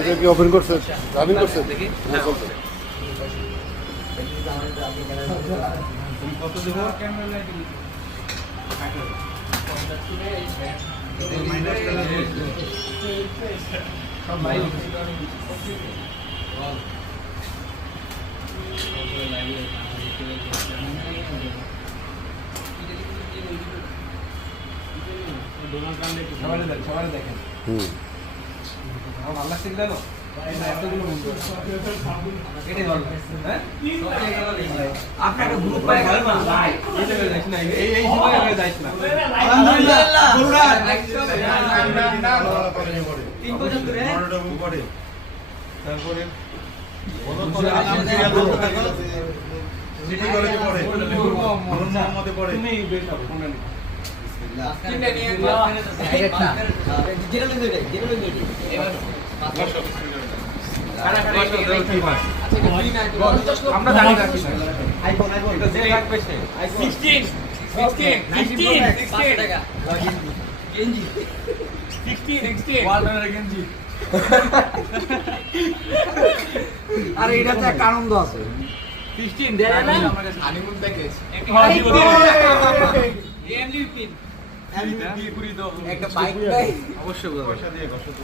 এটা কি ওপেন করছে? রানিং করছে? দেখি কত দেবো? সব ভাই সবাই দেখেন। আমার ভালো লাগছে কি জানো? আপনাকে গ্রুপ পাই গেল না ভাই, এই জায়গায় যাইস না, এই সময় যাইস না। আলহামদুলিল্লাহ বড়রা তিন বছর ধরে পড়ে, তারপরে সিটি কলেজে পড়ে, মোহাম্মদে পড়ে। তুমি বের করো কোনটা নিতে? কিনে নিয়ে একটা জেনারেল দুইটা এবার আমরা জানি না কি আইফোন এটা যে লাগবে সে 16 টাকা গেঞ্জি 16 ওয়ালটার গেঞ্জি। আরে এটা তো একটা আনন্দ আছে 16 দেয় না আমাদের হানিমুন প্যাকেজ এমনি পিন এমনি পুরি দাও একটা বাইক নাই অবশ্যই পয়সা দিয়ে বসো তো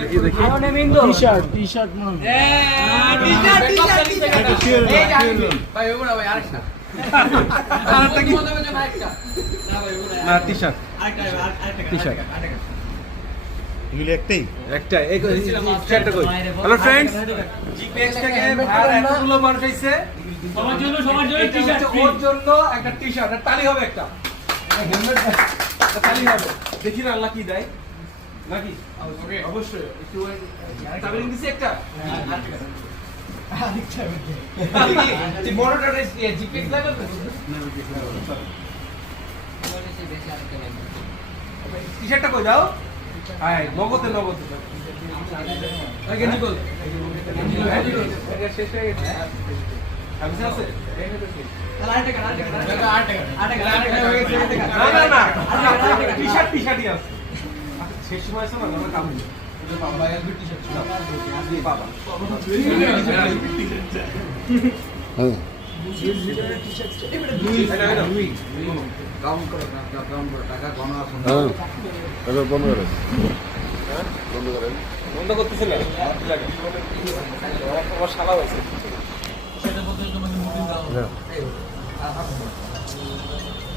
দেখি দেখি আরে মিন্দো টি-শার্ট না টি-শার্ট ভাই ওগুলা ভাই আরেকটা আরেকটা কি মনে মনে আরেকটা না ভাই ওগুলা না টি-শার্ট আরেকটা টি-শার্ট এগুলি একটাই? একটা এই টি-শার্টটা কই হ্যালো फ्रेंड्स জিপিএক্স থেকে ভাই এতগুলো মানুষ আইছে সবার জন্য টি-শার্ট ওর জন্য একটা টি-শার্ট আর তালি হবে একটা হেলমেট তালি হবে দেখি না আল্লাহ কি দেয় নাকি ওকে অবশ্যই একটু তাবিল দিছি একটা আরেকটা তুই বড়টা জিপিএক্স লাগবে টি-শার্টটা কই দাও আয় নগদে আগে নিকল এটা শেষ হয়ে গেছে আমি আছে টি-শার্টই আছে শেষ সময় আছে না আমরা কাম করি বাবা এলবি টি-শার্ট ছিল বাবা হ্যাঁ কাউন্ট করো টাকা গণ আছে হ্যাঁ এটা বন্ধ করেন। বন্ধ করেন। বন্ধ করতেছিল আমার শালা হয়েছে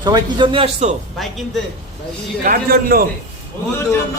সবাই কি জন্য আসছো বাইক কিনতে কার জন্য বন্ধুর জন্য